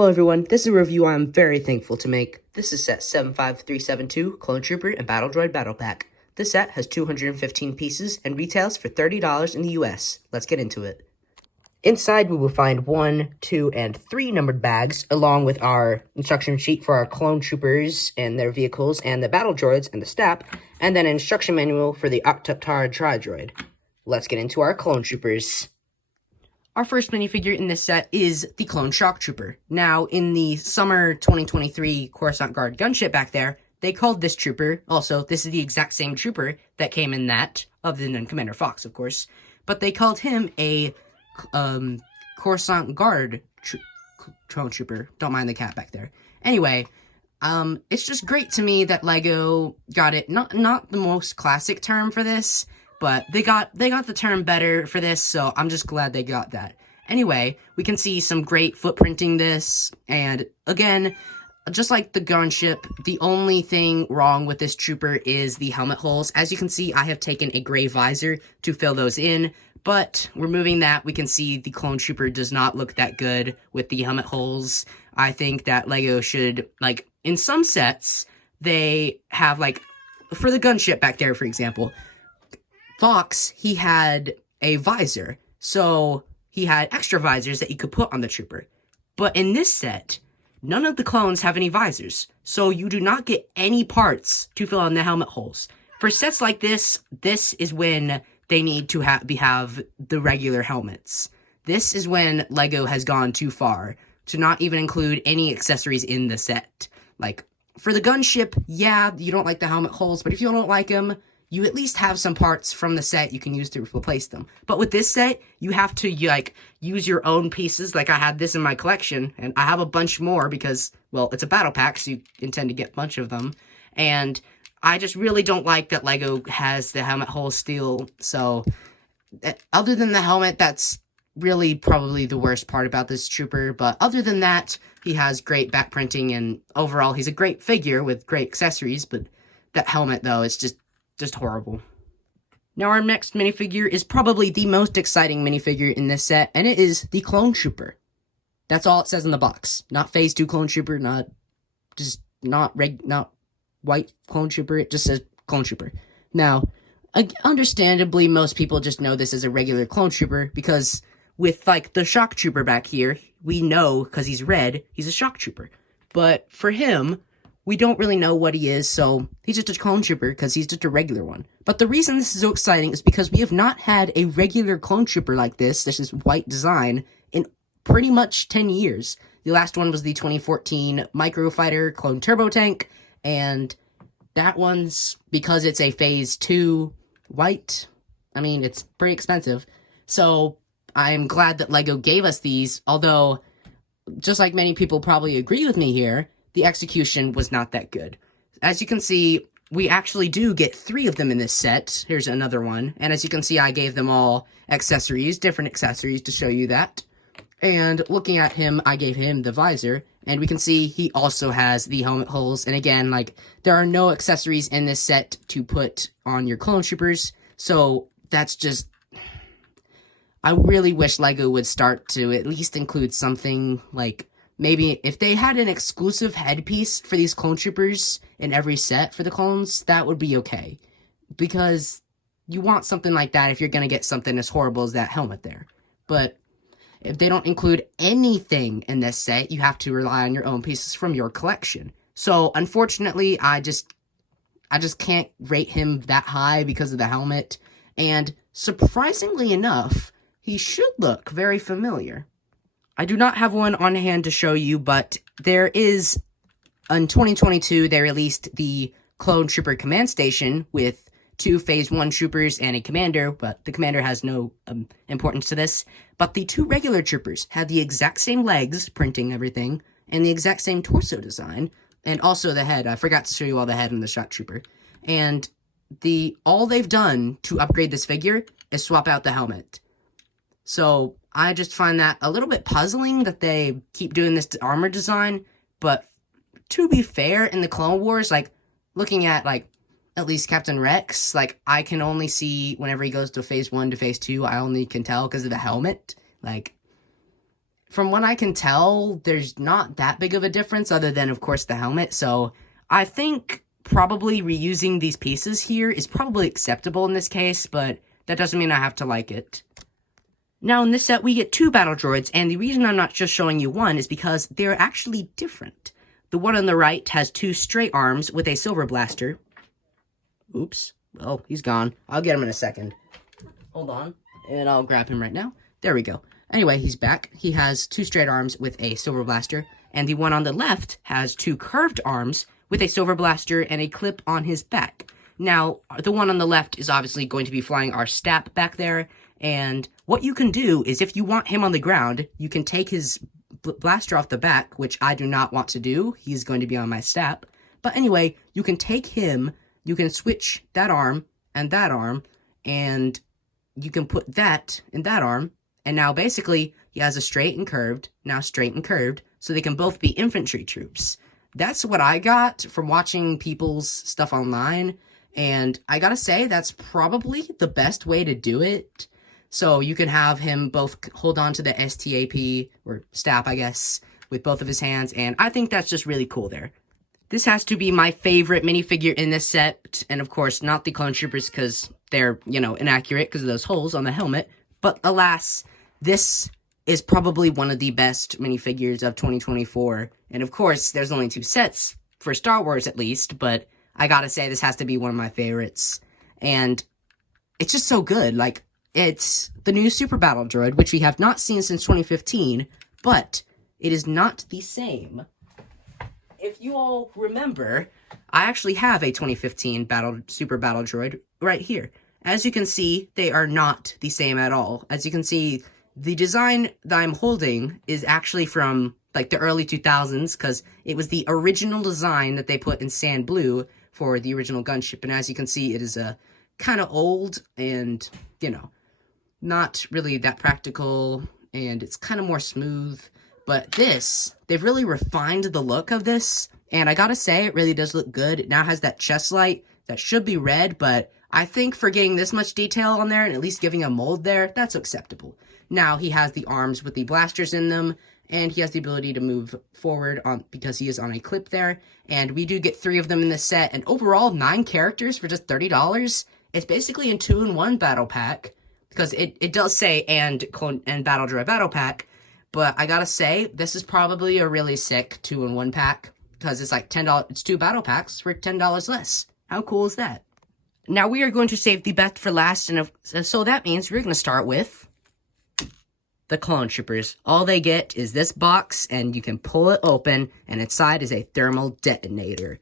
Hello everyone, this is a review I'm very thankful to make. This is set 75372 Clone Trooper and Battle Droid Battle Pack. This set has 215 pieces and retails for $30 in the US. Let's get into it. Inside we will find 1, 2, and 3 numbered bags, along with our instruction sheet for our Clone Troopers and their vehicles, and the Battle Droids and the STAP, and then an instruction manual for the Octoptar Tri-Droid. Let's get into our Clone Troopers. Our first minifigure in this set is the Clone Shock Trooper. Now, in the summer 2023 Coruscant Guard gunship back there, they called this trooper, also, this is the exact same trooper that came in that, other than Commander Fox, of course, but they called him a Coruscant Guard Clone Trooper. Don't mind the cat back there. Anyway, it's just great to me that LEGO got it, not the most classic term for this, but they got the term better for this, so I'm just glad they got that. Anyway, we can see some great footprinting this, and again, just like the gunship, the only thing wrong with this trooper is the helmet holes. As you can see, I have taken a gray visor to fill those in, but removing that, we can see the Clone Trooper does not look that good with the helmet holes. I think that LEGO should, like, in some sets, they have, like, for the gunship back there, for example, Fox, he had a visor, so he had extra visors that you could put on the trooper. But in this set, none of the clones have any visors, so you do not get any parts to fill in the helmet holes. For sets like this, this is when they need to have the regular helmets. This is when LEGO has gone too far to not even include any accessories in the set. Like, for the gunship, yeah, you don't like the helmet holes, but if you don't like them, you at least have some parts from the set you can use to replace them. But with this set, you have to, like, use your own pieces. Like, I had this in my collection, and I have a bunch more because, well, it's a battle pack, so you intend to get a bunch of them. And I just really don't like that LEGO has the helmet hole still. So, other than the helmet, that's really probably the worst part about this trooper. But other than that, he has great back printing, and overall, he's a great figure with great accessories. But that helmet, though, it's just horrible. Now our next minifigure is probably the most exciting minifigure in this set, and it is the Clone Trooper. That's all it says in the box. Not Phase 2 Clone Trooper, not white Clone Trooper, it just says Clone Trooper. Now, understandably, most people just know this as a regular Clone Trooper, because with, like, the Shock Trooper back here, we know, because he's red, he's a Shock Trooper. But for him, we don't really know what he is, so he's just a Clone Trooper because he's just a regular one. But the reason this is so exciting is because we have not had a regular Clone Trooper like this is white design, in pretty much 10 years. The last one was the 2014 Microfighter Clone Turbo Tank, and that one's, because it's a Phase 2 white, I mean, it's pretty expensive. So I'm glad that LEGO gave us these, although, just like many people probably agree with me here, the execution was not that good. As you can see, we actually do get 3 of them in this set. Here's another one. And as you can see, I gave them all accessories, different accessories to show you that. And looking at him, I gave him the visor. And we can see he also has the helmet holes. And again, like, there are no accessories in this set to put on your Clone Troopers. So that's just, I really wish LEGO would start to at least include something like, maybe if they had an exclusive headpiece for these Clone Troopers in every set for the clones, that would be okay. Because you want something like that if you're going to get something as horrible as that helmet there. But if they don't include anything in this set, you have to rely on your own pieces from your collection. So, unfortunately, I just can't rate him that high because of the helmet. And surprisingly enough, he should look very familiar. I do not have one on hand to show you, but there is, in 2022, they released the Clone Trooper Command Station with 2 Phase 1 Troopers and a Commander, but the Commander has no importance to this. But the 2 regular Troopers had the exact same legs, printing everything, and the exact same torso design, and also the head. I forgot to show you all the head on the Shock Trooper. And all they've done to upgrade this figure is swap out the helmet. So I just find that a little bit puzzling that they keep doing this armor design, but to be fair, in the Clone Wars, like, looking at, like, at least Captain Rex, like, I can only see whenever he goes to Phase 1 to Phase 2, I only can tell because of the helmet. Like, from what I can tell, there's not that big of a difference other than, of course, the helmet. So I think probably reusing these pieces here is probably acceptable in this case, but that doesn't mean I have to like it. Now, in this set, we get 2 battle droids, and the reason I'm not just showing you one is because they're actually different. The one on the right has 2 straight arms with a silver blaster. Oops. Oh, he's gone. I'll get him in a second. Hold on, and I'll grab him right now. There we go. Anyway, he's back. He has 2 straight arms with a silver blaster, and the one on the left has 2 curved arms with a silver blaster and a clip on his back. Now, the one on the left is obviously going to be flying our Stap back there, and what you can do is if you want him on the ground, you can take his blaster off the back, which I do not want to do. He's going to be on my Stap. But anyway, you can take him, you can switch that arm, and you can put that in that arm, and now basically he has a straight and curved, now straight and curved, so they can both be infantry troops. That's what I got from watching people's stuff online, and I gotta say, that's probably the best way to do it. So you can have him both hold on to the STAP, or Stap, I guess, with both of his hands, and I think that's just really cool there. This has to be my favorite minifigure in this set, and of course, not the Clone Troopers, because they're, inaccurate because of those holes on the helmet, but alas, this is probably one of the best minifigures of 2024, and of course, there's only 2 sets, for Star Wars at least, but I gotta say, this has to be one of my favorites, and it's just so good. Like, it's the new Super Battle Droid, which we have not seen since 2015, but it is not the same. If you all remember, I actually have a 2015 Super Battle Droid right here. As you can see, they are not the same at all. As you can see, the design that I'm holding is actually from, like, the early 2000s, because it was the original design that they put in sand blue for the original gunship, and as you can see, it is a kind of old and, not really that practical, and it's kind of more smooth. But this, they've really refined the look of this, and I gotta say, it really does look good. It now has that chest light that should be red, but I think for getting this much detail on there, and at least giving a mold there, that's acceptable. Now, he has the arms with the blasters in them, and he has the ability to move forward because he is on a clip there, and we do get 3 of them in this set, and overall, 9 characters for just $30. It's basically a 2-in-1 battle pack, because it does say, and Battle Droid Battle Pack, but I gotta say, this is probably a really sick 2-in-1 pack, because it's like $10, it's 2 battle packs for $10 less. How cool is that? Now we are going to save the best for last, and so that means we're going to start with the Clone Troopers. All they get is this box, and you can pull it open, and inside is a thermal detonator.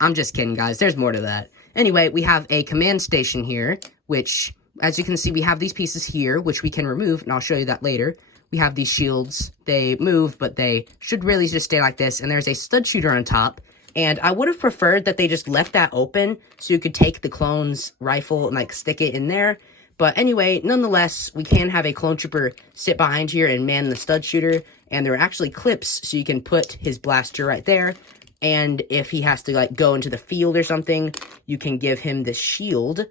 I'm just kidding, guys. There's more to that. Anyway, we have a command station here, which, as you can see, we have these pieces here, which we can remove, and I'll show you that later. We have these shields. They move, but they should really just stay like this, and there's a stud shooter on top. And I would have preferred that they just left that open so you could take the clone's rifle and, like, stick it in there. But anyway, nonetheless, we can have a clone trooper sit behind here and man the stud shooter. And there are actually clips so you can put his blaster right there. And if he has to, like, go into the field or something, you can give him the shield.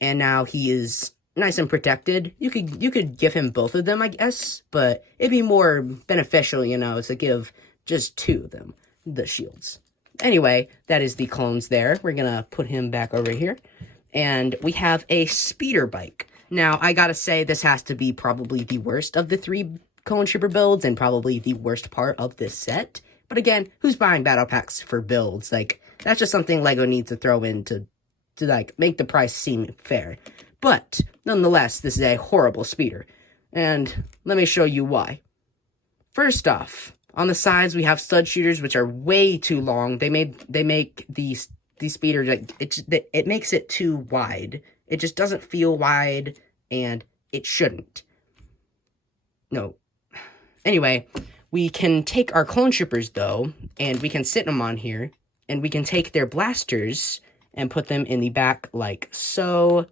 And now he is nice and protected. You could give him both of them, I guess. But it'd be more beneficial, to give just 2 of them, the shields. Anyway, that is the clones there. We're going to put him back over here. And we have a speeder bike. Now, I gotta say, this has to be probably the worst of the 3 Clone Trooper builds and probably the worst part of this set. But again, who's buying battle packs for builds? Like, that's just something LEGO needs to throw in to like, make the price seem fair. But, nonetheless, this is a horrible speeder. And let me show you why. First off, on the sides, we have stud shooters, which are way too long. They make the speeder, like, it makes it too wide. It just doesn't feel wide, and it shouldn't. No. Anyway, we can take our clone troopers, though, and we can sit them on here, and we can take their blasters and put them in the back like so,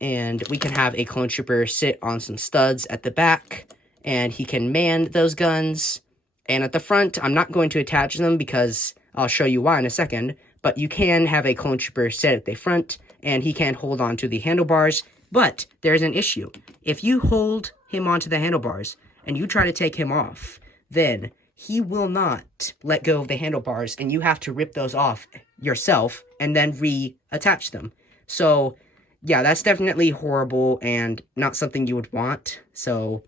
and we can have a clone trooper sit on some studs at the back, and he can man those guns. And at the front, I'm not going to attach them because I'll show you why in a second, but you can have a clone trooper sit at the front, and he can hold on to the handlebars, but there's an issue. If you hold him onto the handlebars, and you try to take him off, then he will not let go of the handlebars, and you have to rip those off yourself and then reattach them. So, yeah, that's definitely horrible and not something you would want. So,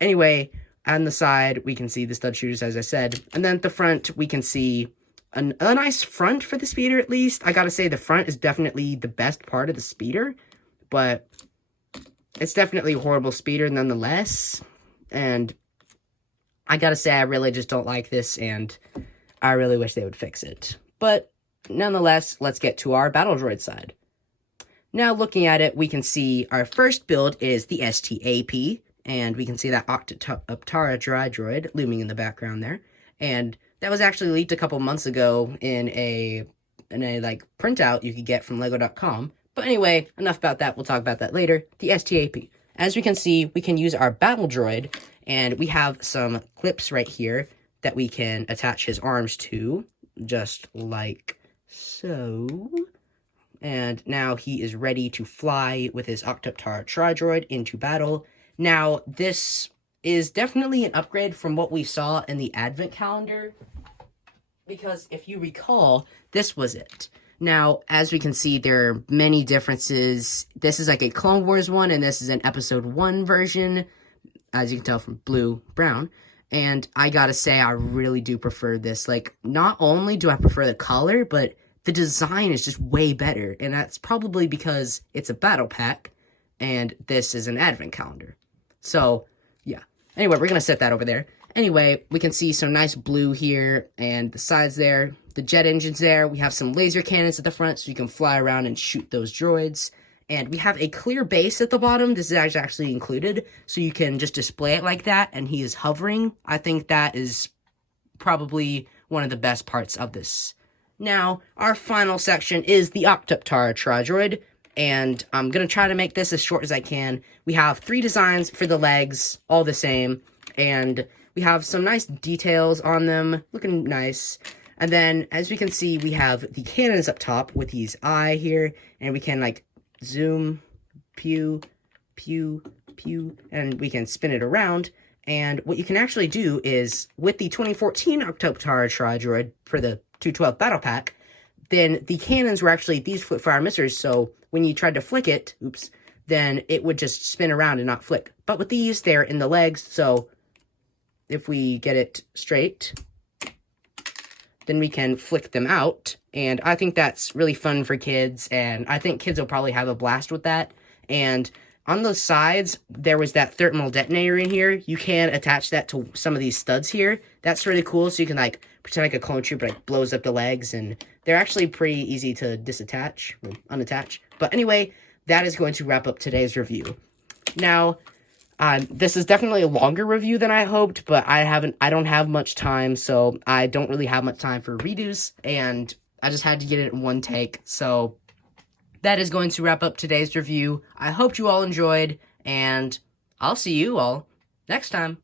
anyway, on the side, we can see the stud shooters, as I said. And then at the front, we can see a nice front for the speeder, at least. I gotta say, the front is definitely the best part of the speeder. But it's definitely a horrible speeder nonetheless. And I gotta say, I really just don't like this, and I really wish they would fix it. But nonetheless, let's get to our battle droid side. Now, looking at it, we can see our first build is the STAP, and we can see that Aptara droid looming in the background there. And that was actually leaked a couple months ago in a like printout you could get from Lego.com. But anyway, enough about that. We'll talk about that later. The STAP. As we can see, we can use our battle droid, and we have some clips right here that we can attach his arms to, just like so. And now he is ready to fly with his Octoptar Tri-Droid into battle. Now, this is definitely an upgrade from what we saw in the Advent calendar, because if you recall, this was it. Now, as we can see, there are many differences. This is like a Clone Wars one, and this is an Episode 1 version, as you can tell from blue-brown. And I gotta say, I really do prefer this. Like, not only do I prefer the color, but the design is just way better. And that's probably because it's a battle pack, and this is an Advent calendar. So, yeah. Anyway, we're gonna set that over there. Anyway, we can see some nice blue here, and the sides there, the jet engines there. We have some laser cannons at the front, so you can fly around and shoot those droids. And we have a clear base at the bottom. This is actually included, so you can just display it like that, and he is hovering. I think that is probably one of the best parts of this. Now, our final section is the Octoptar Tri-Droid, and I'm going to try to make this as short as I can. We have 3 designs for the legs, all the same, and we have some nice details on them, looking nice. And then, as we can see, we have the cannons up top with these eye here, and we can, like, zoom, pew, pew, pew, and we can spin it around. And what you can actually do is, with the 2014 Octoptar Tri-Droid for the 212 Battle Pack, then the cannons were actually these flip-fire missers, so when you tried to flick it, then it would just spin around and not flick. But with these, they're in the legs, so if we get it straight, then we can flick them out, and I think that's really fun for kids, and I think kids will probably have a blast with that. And on the sides, there was that thermal detonator in here. You can attach that to some of these studs here. That's really cool, so you can, like, pretend like a clone trooper, like, blows up the legs, and they're actually pretty easy to disattach, or unattach. But anyway, that is going to wrap up today's review. Now, this is definitely a longer review than I hoped, but I don't have much time, so I don't really have much time for redos, and I just had to get it in one take. So that is going to wrap up today's review. I hope you all enjoyed, and I'll see you all next time.